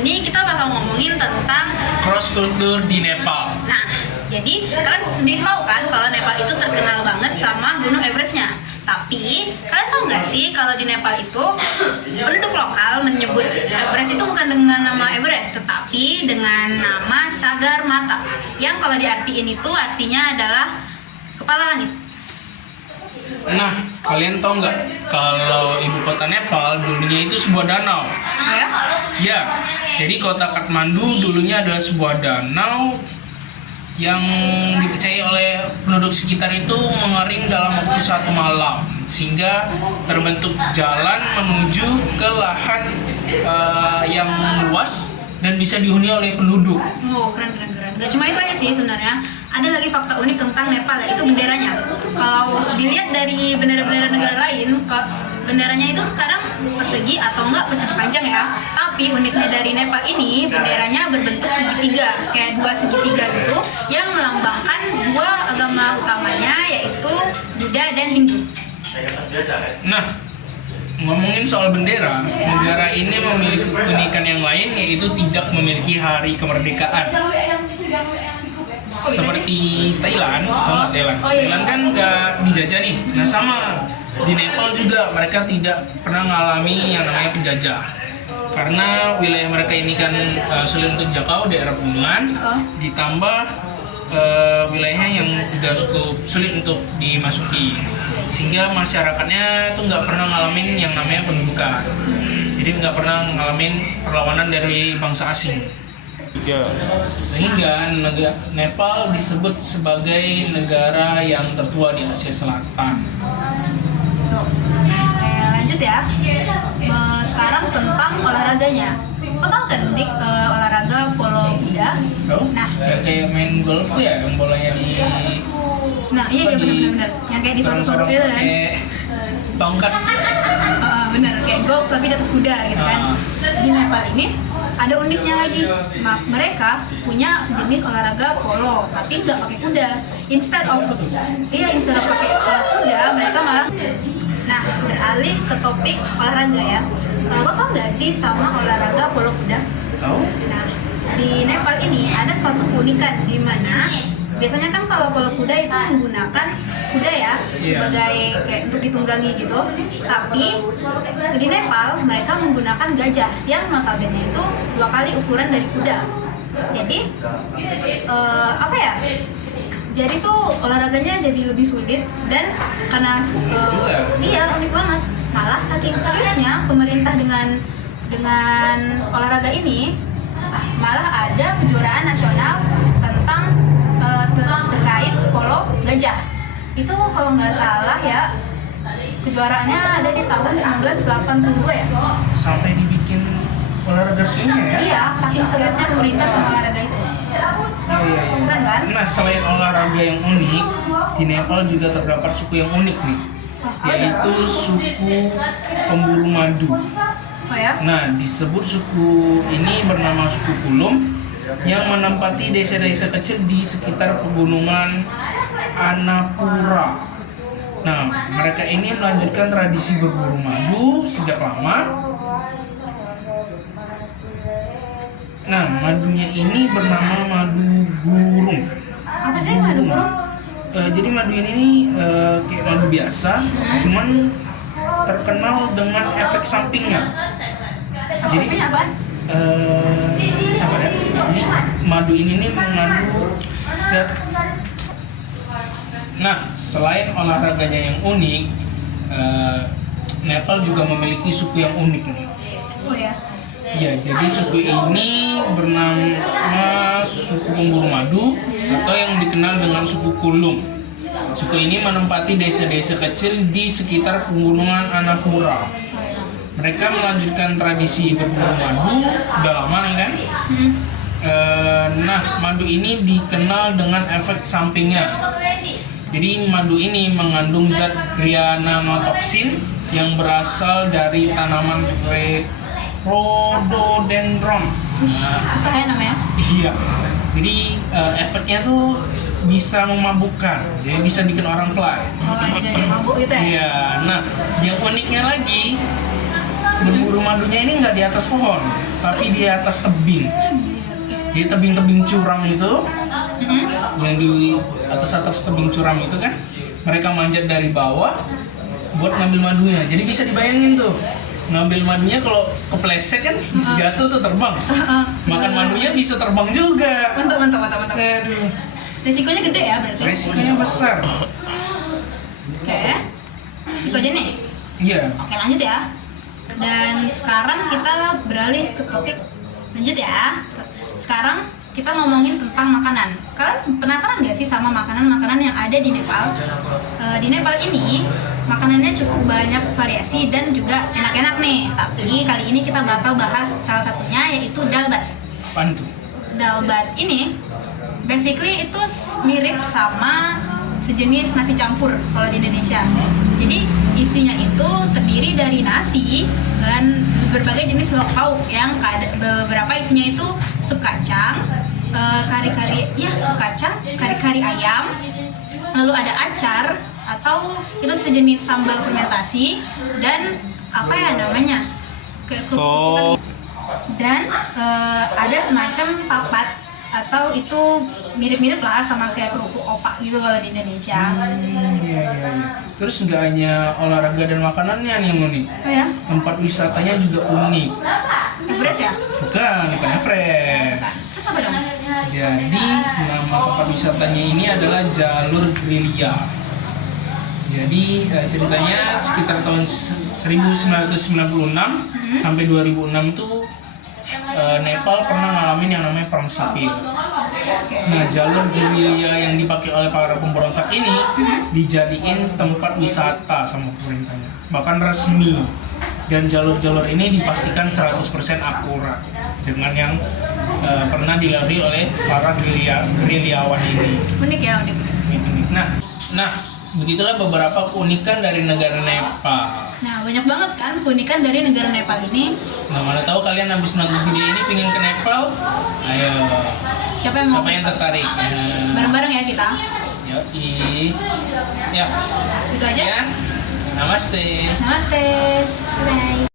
ini kita bakal ngomongin tentang cross culture di Nepal. Nah, jadi kalian sendiri tahu kan kalau Nepal itu terkenal banget sama Gunung Everestnya. Tapi kalian tahu nggak sih kalau di Nepal itu penduduk lokal menyebut Everest itu bukan dengan nama Everest, tetapi dengan nama Sagarmatha, yang kalau diartiin itu artinya adalah kepala langit. Nah, kalian tahu nggak kalau ibu kota Nepal dulunya itu sebuah danau? Ya? Ya, jadi kota Kathmandu dulunya adalah sebuah danau yang dipercaya oleh penduduk sekitar itu mengering dalam waktu 1 malam, sehingga terbentuk jalan menuju ke lahan yang luas dan bisa dihuni oleh penduduk. Oh, keren. Gak cuma itu aja sih sebenarnya. Ada lagi fakta unik tentang Nepal, yaitu benderanya. Kalau dilihat dari bendera-bendera negara lain, benderanya itu kadang persegi atau enggak persegi panjang ya. Tapi uniknya dari Nepal ini, benderanya berbentuk segitiga, kayak 2 segitiga gitu, yang melambangkan 2 agama utamanya, yaitu Buddha dan Hindu. Nah, ngomongin soal bendera, negara ini memiliki keunikan yang lain, yaitu tidak memiliki hari kemerdekaan. Seperti Thailand, Thailand kan nggak dijajah nih. Nah sama di Nepal juga mereka tidak pernah mengalami yang namanya penjajah, karena wilayah mereka ini kan sulit untuk jangkau, daerah pegunungan, ditambah wilayahnya yang juga cukup sulit untuk dimasuki, sehingga masyarakatnya tuh nggak pernah ngalamin yang namanya pendudukan, jadi nggak pernah ngalamin perlawanan dari bangsa asing. Sehingga Nepal disebut sebagai negara yang tertua di Asia Selatan. Lanjut ya. Sekarang tentang olahraganya. Kau tahu kan, Dik, olahraga polo kuda? Tahu? Nah, ya, kayak main golf tuh ya, yang bolanya di. Nah, iya benar. Yang kayak di sorong-sorong itu kan. Tongkat. Bener, kayak golf tapi di atas kuda gitu kan. Di Nepal ini ada uniknya lagi. Mereka punya sejenis olahraga polo, tapi nggak pakai kuda. Instead of pakai kuda, mereka malah. Nah, beralih ke topik olahraga ya. Lo tau nggak sih sama olahraga polo kuda? Tahu? Nah, di Nepal ini ada suatu keunikan di mana biasanya kan kalau polo kuda itu menggunakan kuda ya sebagai kayak untuk ditunggangi gitu. Tapi di Nepal mereka menggunakan gajah yang notabene itu 2 kali ukuran dari kuda. Jadi jadi tuh olahraganya jadi lebih sulit, dan karena unik banget. Malah saking seriusnya pemerintah dengan olahraga ini, malah ada kejuaraan nasional tentang terkait polo gajah. Itu kalau nggak salah ya, kejuaraannya ada di tahun 1982 ya. Sampai dibikin olahraga resminya ya? Iya, saking seriusnya pemerintah sama olahraga itu. Iya. Keren kan? Nah, selain olahraga yang unik, di Nepal juga terdapat suku yang unik nih, yaitu suku pemburu madu. Oh ya? Nah, disebut suku ini bernama suku Kulum, yang menempati desa-desa kecil di sekitar pegunungan Annapura. Nah, mereka ini melanjutkan tradisi berburu madu sejak lama. Nah, madunya ini bernama madu gurung. Apa sih madu gurung? Jadi madu ini kayak madu biasa, cuman terkenal dengan efek sampingnya. Jadi apa? Sabar ya. Jadi madu ini mengandung zat. Nah, selain olahraganya yang unik, Nepal juga memiliki suku yang unik nih. Oh ya. Ya, jadi suku ini bernama suku pemburu madu atau yang dikenal dengan suku Kulum. Suku ini menempati desa-desa kecil di sekitar pegunungan Annapura. Mereka melanjutkan tradisi berburu madu udah lama nih kan. Nah, madu ini dikenal dengan efek sampingnya. Jadi madu ini mengandung zat cyanamotoksin yang berasal dari tanaman rhododendron. Susah ya namanya? Iya. Jadi efeknya tuh bisa memabukkan, jadi bisa bikin orang fly. Jadi mabuk gitu ya? Iya. Nah, yang uniknya lagi, berburu madunya ini nggak di atas pohon, tapi di atas tebing. Di tebing-tebing curam itu, yang di atas tebing curam itu kan, mereka manjat dari bawah buat ngambil madunya. Jadi bisa dibayangin tuh, ngambil madunya kalau kepleset kan bisa jatuh tuh terbang. Makan madunya bisa terbang juga. Mantap. Aduh, Resikonya gede ya berarti. resikonya besar. Oke. Itu aja nih. Iya. Oke, lanjut ya. Dan sekarang kita beralih ke topik lanjut ya. Sekarang kita ngomongin tentang makanan. Kalian penasaran nggak sih sama makanan-makanan yang ada di Nepal? Di Nepal ini makanannya cukup banyak variasi dan juga enak-enak nih. Tapi kali ini kita bakal bahas salah satunya yaitu dalbat. Pantu. Dalbat ini basically itu mirip sama sejenis nasi campur kalau di Indonesia. Jadi isinya itu terdiri dari nasi dan berbagai jenis lauk pauk yang beberapa isinya itu sup kacang, kari-kari ayam, lalu ada acar atau itu sejenis sambal fermentasi dan apa ya namanya kayak kerupuk dan ada semacam papat atau itu mirip-mirip lah sama kayak kerupuk opak gitu kalau di Indonesia. Iya. Terus nggak hanya olahraga dan makanannya nih yang unik. Oh ya? Tempat wisatanya juga unik. Everest ya? Bukan Everest. Terus apa dong? Jadi nama tempat wisatanya ini adalah Jalur Grilia. Jadi ceritanya sekitar tahun 1996 sampai 2006 itu Nepal pernah ngalamin yang namanya perang sipil. Nah, jalur gerilya yang dipakai oleh para pemberontak ini dijadiin tempat wisata sama pemerintahnya, bahkan resmi. Dan jalur-jalur ini dipastikan 100% akurat dengan yang pernah dilalui oleh para gerilyawan ini. Unik ya, unik. Nah, begitulah beberapa keunikan dari negara Nepal. Nah, banyak banget kan keunikan dari negara Nepal ini. Nah, mana tahu kalian habis nonton video ini pengen ke Nepal? Ayo. Siapa yang tertarik? Bareng-bareng ya kita. Yoi. Ya. Itu aja. Sekian. Namaste. Namaste. Bye.